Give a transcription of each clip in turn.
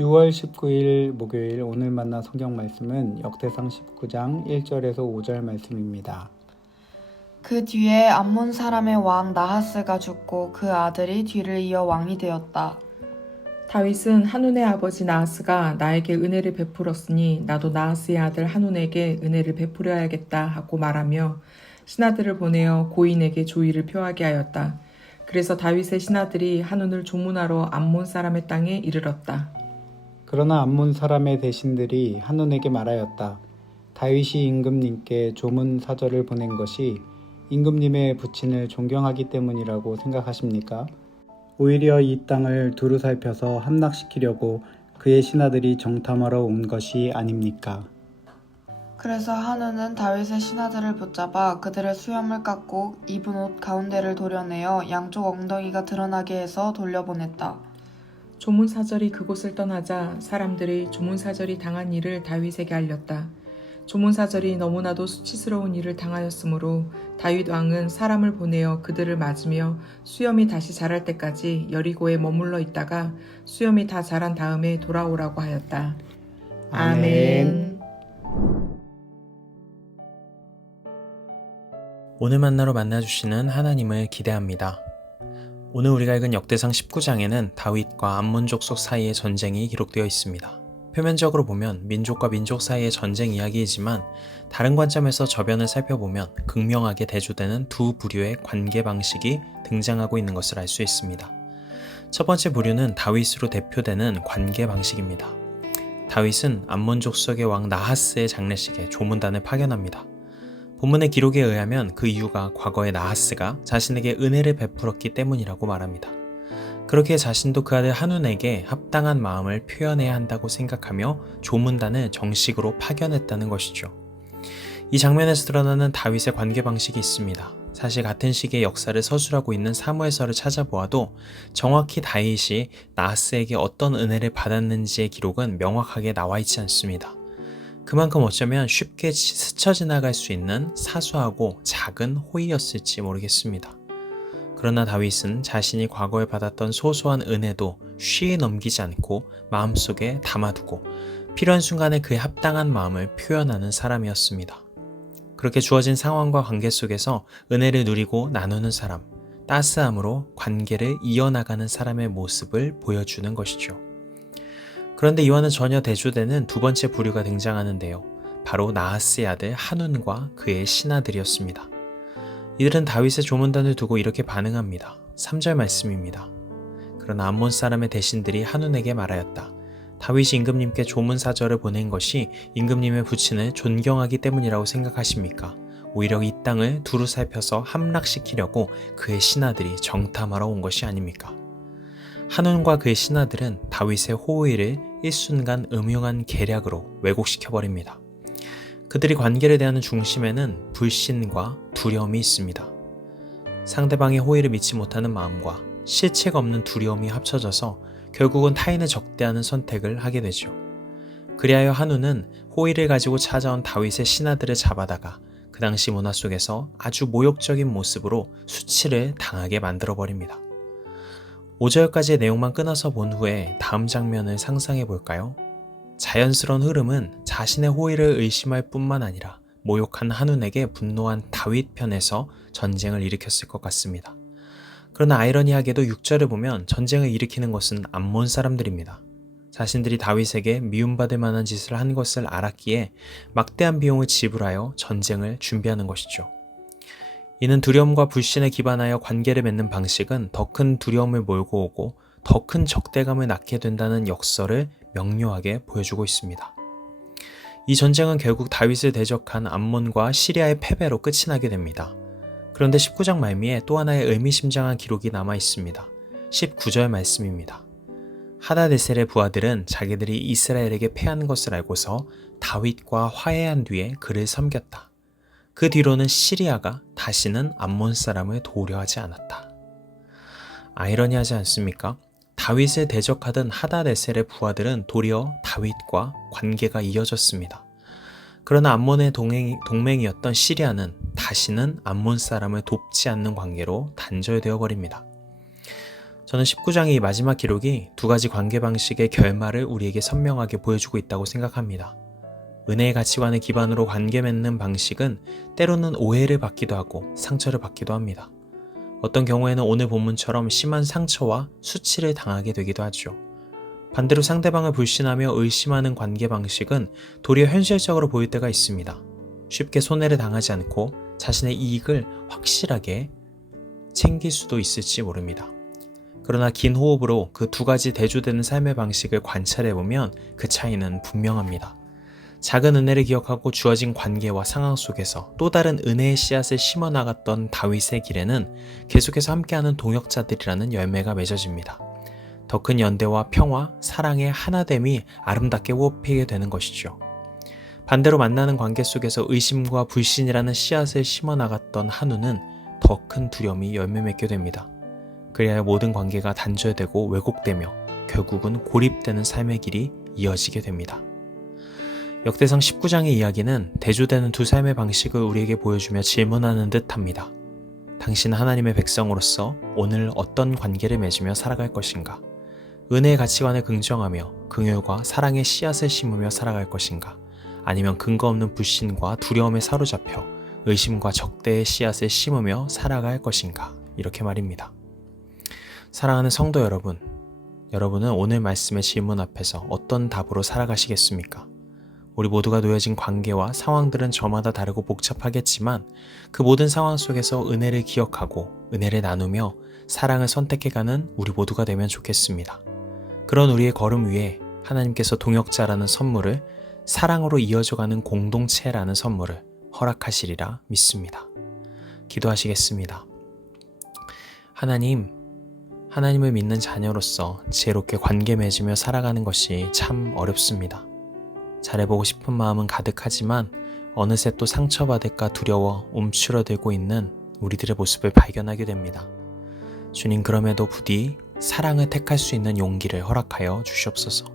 6월 19일 목요일 오늘 만난 성경 말씀은 역대상 19장 1절에서 5절 말씀입니다. 그 뒤에 암몬 사람의 왕 나하스가 죽고 그 아들이 뒤를 이어 왕이 되었다. 다윗은 한운의 아버지 나하스가 나에게 은혜를 베풀었으니 나도 나하스의 아들 한운에게 은혜를 베풀어야겠다 하고 말하며 신하들을 보내어 고인에게 조의를 표하게 하였다. 그래서 다윗의 신하들이 한운을 조문하러 암몬 사람의 땅에 이르렀다. 그러나 암몬 사람의 대신들이 한운에게 말하였다. 다윗이 임금님께 조문 사절을 보낸 것이 임금님의 부친을 존경하기 때문이라고 생각하십니까? 오히려 이 땅을 두루 살펴서 함락시키려고 그의 신하들이 정탐하러 온 것이 아닙니까? 그래서 한운은 다윗의 신하들을 붙잡아 그들의 수염을 깎고 입은 옷 가운데를 도려내어 양쪽 엉덩이가 드러나게 해서 돌려보냈다. 조문사절이 그곳을 떠나자 사람들이 조문사절이 당한 일을 다윗에게 알렸다. 조문사절이 너무나도 수치스러운 일을 당하였으므로 다윗 왕은 사람을 보내어 그들을 맞으며 수염이 다시 자랄 때까지 여리고에 머물러 있다가 수염이 다 자란 다음에 돌아오라고 하였다. 아멘. 오늘 만나러 만나주시는 하나님을 기대합니다. 오늘 우리가 읽은 역대상 19장에는 다윗과 암몬 족속 사이의 전쟁이 기록되어 있습니다. 표면적으로 보면 민족과 민족 사이의 전쟁 이야기이지만 다른 관점에서 저변을 살펴보면 극명하게 대조되는 두 부류의 관계 방식이 등장하고 있는 것을 알 수 있습니다. 첫 번째 부류는 다윗으로 대표되는 관계 방식입니다. 다윗은 암몬 족속의 왕 나하스의 장례식에 조문단을 파견합니다. 본문의 기록에 의하면 그 이유가 과거에 나하스가 자신에게 은혜를 베풀었기 때문이라고 말합니다. 그렇게 자신도 그 아들 한운에게 합당한 마음을 표현해야 한다고 생각하며 조문단을 정식으로 파견했다는 것이죠. 이 장면에서 드러나는 다윗의 관계 방식이 있습니다. 사실 같은 시기의 역사를 서술하고 있는 사무엘서를 찾아보아도 정확히 다윗이 나하스에게 어떤 은혜를 받았는지의 기록은 명확하게 나와 있지 않습니다. 그만큼 어쩌면 쉽게 스쳐 지나갈 수 있는 사소하고 작은 호의였을지 모르겠습니다. 그러나 다윗은 자신이 과거에 받았던 소소한 은혜도 쉬이 넘기지 않고 마음속에 담아두고 필요한 순간에 그에 합당한 마음을 표현하는 사람이었습니다. 그렇게 주어진 상황과 관계 속에서 은혜를 누리고 나누는 사람, 따스함으로 관계를 이어나가는 사람의 모습을 보여주는 것이죠. 그런데 이와는 전혀 대조되는 두 번째 부류가 등장하는데요. 바로 나하스의 아들 한운과 그의 신하들이었습니다. 이들은 다윗의 조문단을 두고 이렇게 반응합니다. 3절 말씀입니다. 그러나 암몬 사람의 대신들이 한운에게 말하였다. 다윗이 임금님께 조문사절을 보낸 것이 임금님의 부친을 존경하기 때문이라고 생각하십니까? 오히려 이 땅을 두루 살펴서 함락시키려고 그의 신하들이 정탐하러 온 것이 아닙니까? 한운과 그의 신하들은 다윗의 호의를 일순간 음흉한 계략으로 왜곡시켜버립니다. 그들이 관계를 대하는 중심에는 불신과 두려움이 있습니다. 상대방의 호의를 믿지 못하는 마음과 실체가 없는 두려움이 합쳐져서 결국은 타인을 적대하는 선택을 하게 되죠. 그리하여 한운은 호의를 가지고 찾아온 다윗의 신하들을 잡아다가 그 당시 문화 속에서 아주 모욕적인 모습으로 수치를 당하게 만들어버립니다. 5절까지의 내용만 끊어서 본 후에 다음 장면을 상상해 볼까요? 자연스러운 흐름은 자신의 호의를 의심할 뿐만 아니라 모욕한 한운에게 분노한 다윗 편에서 전쟁을 일으켰을 것 같습니다. 그러나 아이러니하게도 6절을 보면 전쟁을 일으키는 것은 암몬 사람들입니다. 자신들이 다윗에게 미움받을 만한 짓을 한 것을 알았기에 막대한 비용을 지불하여 전쟁을 준비하는 것이죠. 이는 두려움과 불신에 기반하여 관계를 맺는 방식은 더 큰 두려움을 몰고 오고 더 큰 적대감을 낳게 된다는 역설을 명료하게 보여주고 있습니다. 이 전쟁은 결국 다윗을 대적한 암몬과 시리아의 패배로 끝이 나게 됩니다. 그런데 19장 말미에 또 하나의 의미심장한 기록이 남아 있습니다. 19절 말씀입니다. 하다데셀의 부하들은 자기들이 이스라엘에게 패한 것을 알고서 다윗과 화해한 뒤에 그를 섬겼다. 그 뒤로는 시리아가 다시는 암몬 사람을 도우려하지 않았다. 아이러니하지 않습니까? 다윗을 대적하던 하다데셀의 부하들은 도리어 다윗과 관계가 이어졌습니다. 그러나 암몬의 동맹이었던 시리아는 다시는 암몬 사람을 돕지 않는 관계로 단절되어 버립니다. 저는 19장의 이 마지막 기록이 두 가지 관계 방식의 결말을 우리에게 선명하게 보여주고 있다고 생각합니다. 은혜의 가치관을 기반으로 관계 맺는 방식은 때로는 오해를 받기도 하고 상처를 받기도 합니다. 어떤 경우에는 오늘 본문처럼 심한 상처와 수치를 당하게 되기도 하죠. 반대로 상대방을 불신하며 의심하는 관계 방식은 도리어 현실적으로 보일 때가 있습니다. 쉽게 손해를 당하지 않고 자신의 이익을 확실하게 챙길 수도 있을지 모릅니다. 그러나 긴 호흡으로 그 두 가지 대조되는 삶의 방식을 관찰해보면 그 차이는 분명합니다. 작은 은혜를 기억하고 주어진 관계와 상황 속에서 또 다른 은혜의 씨앗을 심어나갔던 다윗의 길에는 계속해서 함께하는 동역자들이라는 열매가 맺어집니다. 더 큰 연대와 평화, 사랑의 하나됨이 아름답게 뽑히게 되는 것이죠. 반대로 만나는 관계 속에서 의심과 불신이라는 씨앗을 심어나갔던 한우는 더 큰 두려움이 열매 맺게 됩니다. 그래야 모든 관계가 단절되고 왜곡되며 결국은 고립되는 삶의 길이 이어지게 됩니다. 역대상 19장의 이야기는 대조되는 두 삶의 방식을 우리에게 보여주며 질문하는 듯합니다. 당신은 하나님의 백성으로서 오늘 어떤 관계를 맺으며 살아갈 것인가? 은혜의 가치관을 긍정하며 긍휼과 사랑의 씨앗을 심으며 살아갈 것인가? 아니면 근거 없는 불신과 두려움에 사로잡혀 의심과 적대의 씨앗을 심으며 살아갈 것인가? 이렇게 말입니다. 사랑하는 성도 여러분, 여러분은 오늘 말씀의 질문 앞에서 어떤 답으로 살아가시겠습니까? 우리 모두가 놓여진 관계와 상황들은 저마다 다르고 복잡하겠지만 그 모든 상황 속에서 은혜를 기억하고 은혜를 나누며 사랑을 선택해가는 우리 모두가 되면 좋겠습니다. 그런 우리의 걸음 위에 하나님께서 동역자라는 선물을 사랑으로 이어져가는 공동체라는 선물을 허락하시리라 믿습니다. 기도하시겠습니다. 하나님을 믿는 자녀로서 지혜롭게 관계 맺으며 살아가는 것이 참 어렵습니다. 잘해보고 싶은 마음은 가득하지만 어느새 또 상처받을까 두려워 움츠러들고 있는 우리들의 모습을 발견하게 됩니다. 주님, 그럼에도 부디 사랑을 택할 수 있는 용기를 허락하여 주시옵소서.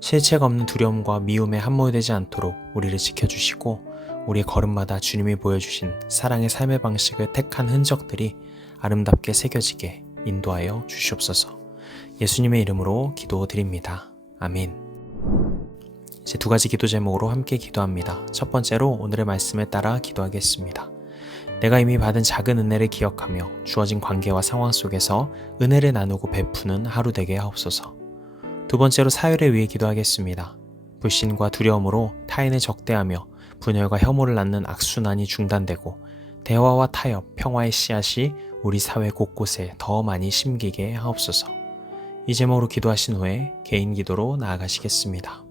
실체가 없는 두려움과 미움에 함몰되지 않도록 우리를 지켜주시고 우리의 걸음마다 주님이 보여주신 사랑의 삶의 방식을 택한 흔적들이 아름답게 새겨지게 인도하여 주시옵소서. 예수님의 이름으로 기도드립니다. 아멘. 이제 두 가지 기도 제목으로 함께 기도합니다. 첫 번째로 오늘의 말씀에 따라 기도하겠습니다. 내가 이미 받은 작은 은혜를 기억하며 주어진 관계와 상황 속에서 은혜를 나누고 베푸는 하루 되게 하옵소서. 두 번째로 사회를 위해 기도하겠습니다. 불신과 두려움으로 타인을 적대하며 분열과 혐오를 낳는 악순환이 중단되고 대화와 타협, 평화의 씨앗이 우리 사회 곳곳에 더 많이 심기게 하옵소서. 이 제목으로 기도하신 후에 개인 기도로 나아가시겠습니다.